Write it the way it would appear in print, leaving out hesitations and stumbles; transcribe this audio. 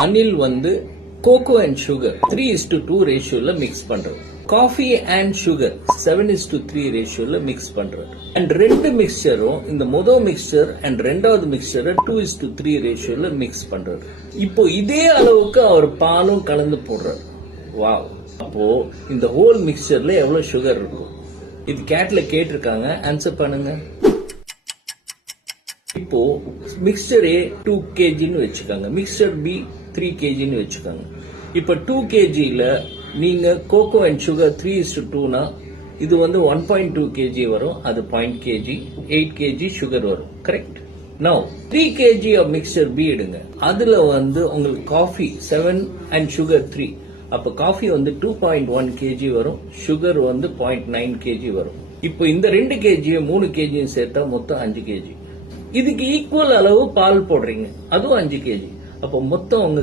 அனில் வந்து cocoa and sugar 3:2 ரேஷியோல mix பண்றது. Coffee and sugar 7:3 ரேஷியோல mix பண்றது. அண்ட் ரெண்டு மிக்சரும் இந்த முதல் மிக்சர் அண்ட் ரெண்டாவது மிக்சரை 2:3 ரேஷியோல மிக்ஸ் பண்றது. இப்போ இதே அளவுக்கு அவர் பாலும் கலந்து போடுறாரு. வாவ்! அப்போ இந்த ஹோல் மிக்சர்ல எவ்வளவு சுகர் இருக்கும்? இது கேட்ல கேட்டிருக்காங்க, ஆன்சர் பண்ணுங்க. இப்போ மிக்சர் A 2 kgன்னு வச்சுக்காங்க, மிக்சர் B 3 kgன்னு வச்சுக்காங்க. இப்ப 2 kgல நீங்க கோகோ அண்ட் சுகர் 3:2னா இது வந்து 1.2 kg வரும், அது 0.0 kg, 8 kg சுகர் வரும். Correct? Now 3 kg of mixture B எடுங்க. அதுல வந்து உங்களுக்கு காஃபி 7 அண்ட் சுகர் 3. அப்ப காஃபி வந்து 2.1 kg வரும், சுகர் வந்து 0.9 kg வரும். இப்போ இந்த 2 kg 3 kg சேர்த்தா மொத்தம் 5 kg. இதுக்கு ஈக்குவல் அளவு பால் போடுறீங்க, அதுவும் 5 kg. அப்போ மொத்தம் உங்க